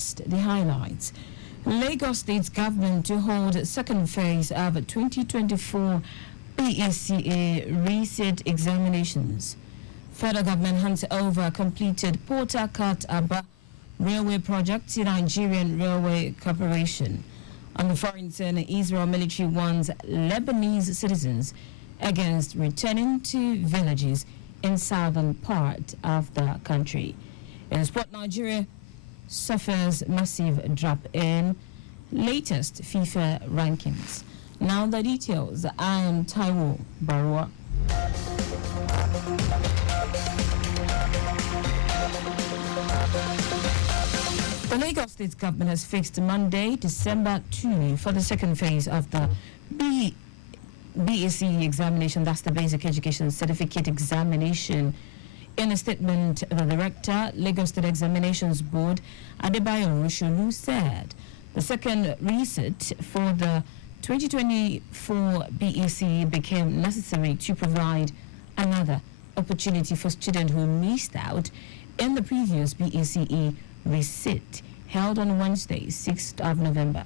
First, the highlights. Lagos State government to hold second phase of 2024 PECA reset examinations. Federal government hands over completed Port Harcourt-Aba railway project to Nigerian Railway Corporation. On the foreign scene, Israel military warns Lebanese citizens against returning to villages in southern part of the country. In sport, Nigeria suffers massive drop in latest FIFA rankings. Now the details. I am Taiwo Baruwa. The Lagos State government has fixed Monday, December 2 for the second phase of the BEC examination, that's the Basic Education Certificate examination. In a statement, the director, Lagos State Examinations Board, Adebayo Rusholu, said the second reset for the 2024 BEC became necessary to provide another opportunity for students who missed out in the previous BECE reset held on Wednesday, 6th of November.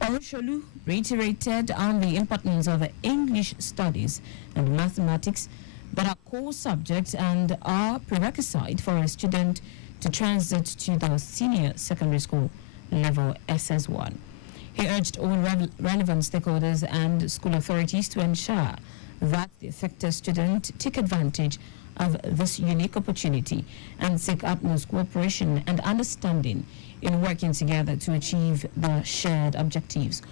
Orusholu reiterated on the importance of English studies and mathematics that are core subjects and are prerequisite for a student to transit to the senior secondary school level SS1. He urged all relevant stakeholders and school authorities to ensure that the affected student take advantage of this unique opportunity and seek utmost cooperation and understanding in working together to achieve the shared objectives.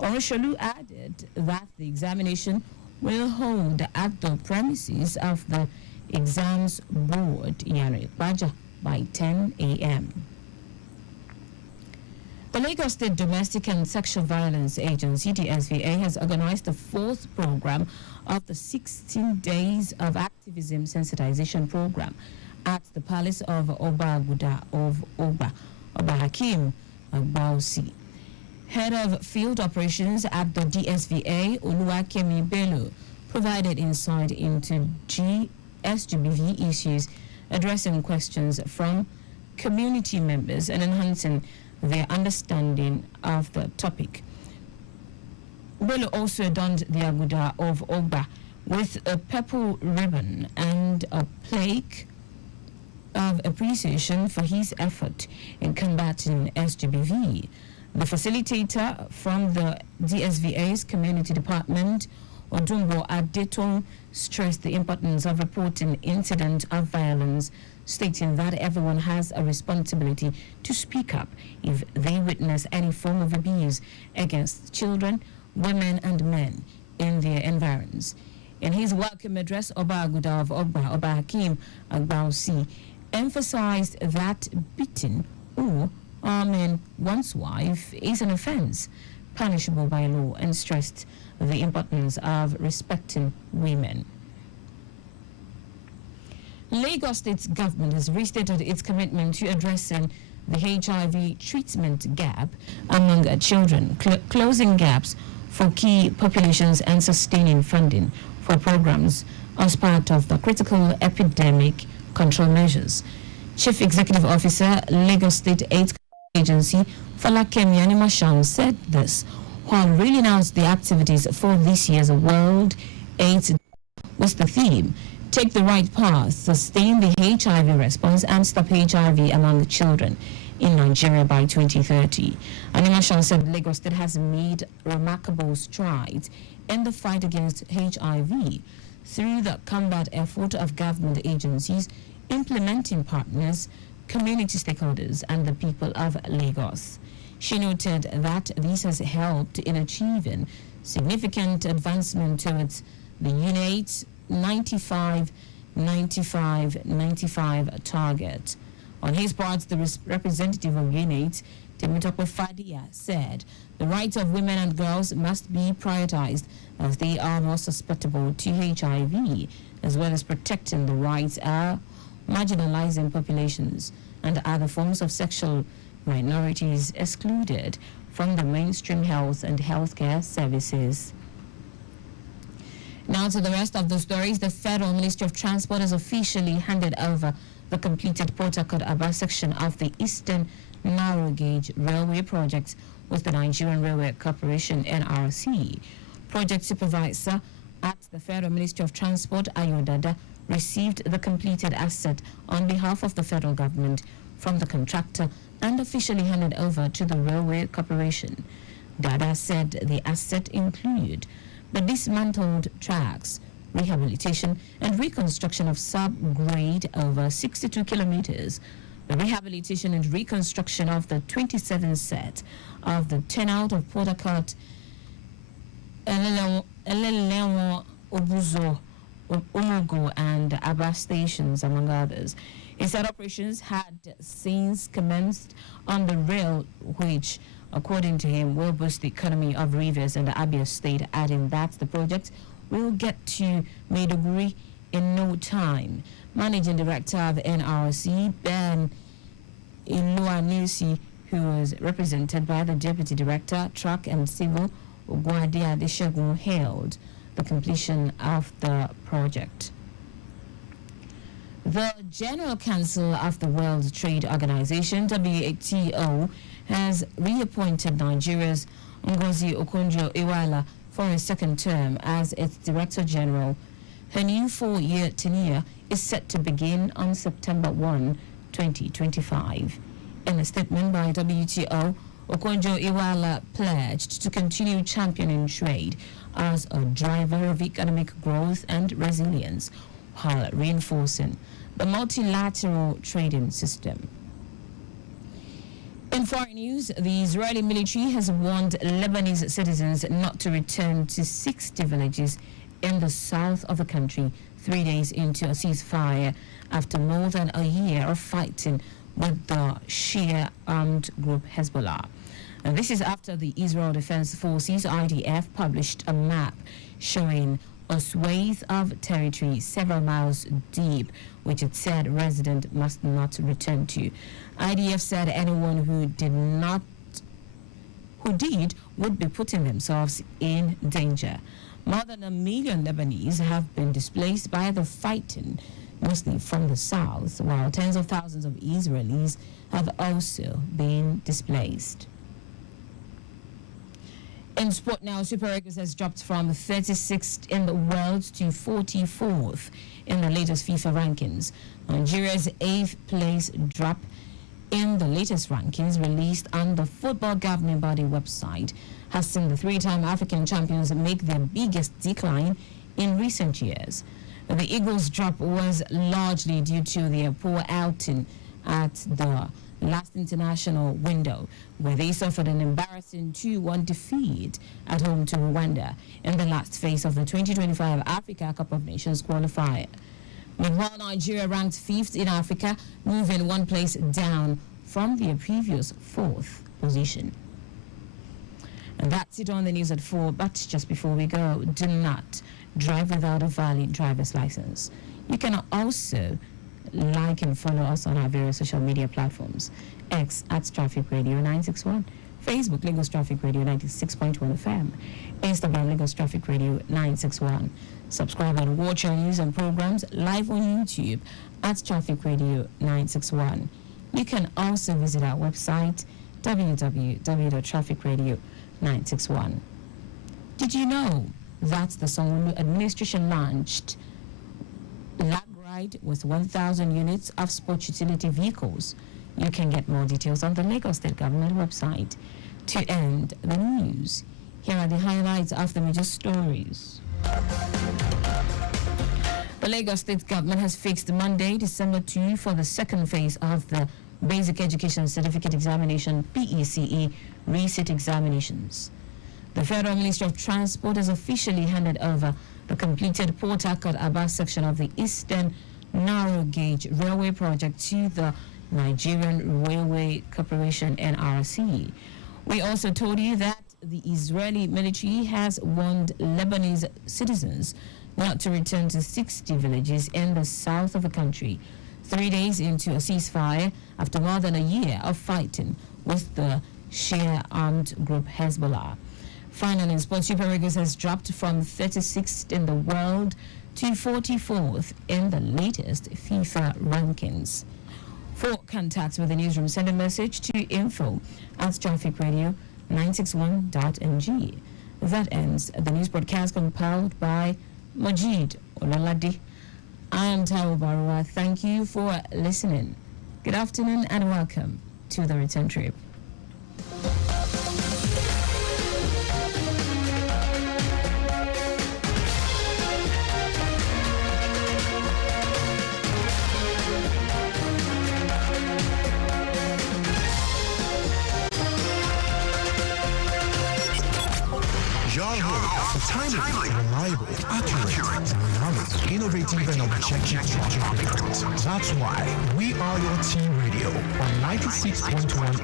Orusholu added that the examination will hold at the premises of the Exams Board, Yari Baja, by 10 a.m. The Lagos State Domestic and Sexual Violence Agency, DSVA, has organized the fourth program of the 16 Days of Activism Sensitization Program at the Palace of Oba Aguda of Oba Hakim Agbausi. Head of Field Operations at the DSVA, Oluwakemi Bello, provided insight into SGBV issues, addressing questions from community members and enhancing their understanding of the topic. Bello also donned the Aguda of Ogba with a purple ribbon and a plaque of appreciation for his effort in combating SGBV. The facilitator from the DSVA's community department, Odumbo Adeton, stressed the importance of reporting incidents of violence, stating that everyone has a responsibility to speak up if they witness any form of abuse against children, women and men in their environs. In his welcome address, Oba Aguda of Ogba, Oba Hakim Agbausi, emphasized that beating or harming one's wife is an offense punishable by law and stressed the importance of respecting women. Lagos State government has restated its commitment to addressing the HIV treatment gap among children, closing gaps for key populations and sustaining funding for programs as part of the critical epidemic control measures. Chief Executive Officer, Lagos State AIDS Agency, Falakemi Animashan, said this while reeling out the activities for this year's World AIDS was the theme. Take the right path, sustain the HIV response and stop HIV among children in Nigeria by 2030. Animashan said Lagos State has made remarkable strides in the fight against HIV through the combat effort of government agencies, implementing partners, community stakeholders and the people of Lagos. She noted that this has helped in achieving significant advancement towards the UNAIDS 95-95-95 target. On his part, the representative of UNAIDS, Temitope Fadia, said the rights of women and girls must be prioritized as they are more susceptible to HIV, as well as protecting the rights of marginalizing populations and other forms of sexual minorities excluded from the mainstream health and healthcare services. Now to the rest of the stories. The Federal Ministry of Transport has officially handed over the completed Port Harcourt-Aba section of the Eastern narrow gauge railway project with the Nigerian Railway Corporation (NRC). Project supervisor at the Federal Ministry of Transport, Ayodada, received the completed asset on behalf of the federal government from the contractor and officially handed over to the Railway Corporation. Dada said the asset include the dismantled tracks, rehabilitation and reconstruction of sub-grade over 62 kilometers, the rehabilitation and reconstruction of the 27 set of the turnout of Port Harcourt, Elelewo, Obuzo, Umugu and Aba stations, among others. He said operations had since commenced on the rail, which, according to him, will boost the economy of Rivers and the Abia state, adding that the project will get to Maiduguri in no time. Managing Director of the NRC, Ben Iluanusi, who was represented by the Deputy Director, Truck and Civil, Ogwadia Deshagun, hailed the completion of the project. The General Council of the World Trade Organization, WTO, has reappointed Nigeria's Ngozi Okonjo-Iweala for a second term as its Director General. Her new 4-year tenure is set to begin on September 1, 2025. In a statement by WTO, Okonjo-Iweala pledged to continue championing trade as a driver of economic growth and resilience, while reinforcing the multilateral trading system. In foreign news, the Israeli military has warned Lebanese citizens not to return to 60 villages in the south of the country 3 days into a ceasefire after more than a year of fighting with the Shia armed group Hezbollah. And this is after the Israel Defense Forces, IDF, published a map showing a swathe of territory several miles deep, which it said residents must not return to. IDF said anyone who did would be putting themselves in danger. More than 1 million Lebanese have been displaced by the fighting, mostly from the south, while tens of thousands of Israelis have also been displaced. In sport now, Super Eagles has dropped from 36th in the world to 44th in the latest FIFA rankings. Nigeria's 8th place drop in the latest rankings released on the football governing body website has seen the 3-time African champions make their biggest decline in recent years. The Eagles' drop was largely due to their poor outing at the last international window, where they suffered an embarrassing 2-1 defeat at home to Rwanda in the last phase of the 2025 Africa Cup of Nations qualifier. Meanwhile, Nigeria ranked 5th in Africa, moving 1 place down from their previous 4th position. And that's it on the news at 4. But just before we go, do not drive without a valid driver's license. You can also like and follow us on our various social media platforms. X at Traffic Radio 961, Facebook Lagos Traffic Radio 96.1 FM, Instagram Lagos Traffic Radio 961. Subscribe and watch our news and programs live on YouTube at Traffic Radio 961. You can also visit our website www.trafficradio961. Did you know that the Sanwo-Olu administration launched with 1,000 units of sports utility vehicles? You can get more details on the Lagos State Government website. To end the news, here are the highlights of the major stories. The Lagos State Government has fixed Monday, December 2, for the second phase of the Basic Education Certificate Examination (PECE) resit examinations. The Federal Ministry of Transport has officially handed over the completed Port Harcourt-Aba section of the Eastern Narrow Gauge Railway project to the Nigerian Railway Corporation (NRC). We also told you that the Israeli military has warned Lebanese citizens not to return to 60 villages in the south of the country 3 days into a ceasefire after more than a year of fighting with the Shia armed group Hezbollah. Finally, in sports, Super Eagles has dropped from 36th in the world to 44th in the latest FIFA rankings. For contact with the newsroom, send a message to info@trafficradio961.ng. That ends the news broadcast compiled by Majid Olalade. I am Taiwo Baruwa. Thank you for listening. Good afternoon and welcome to the return trip. Timely, reliable, accurate, dynamic, innovative, and objective. That's why we are your team radio on 96.1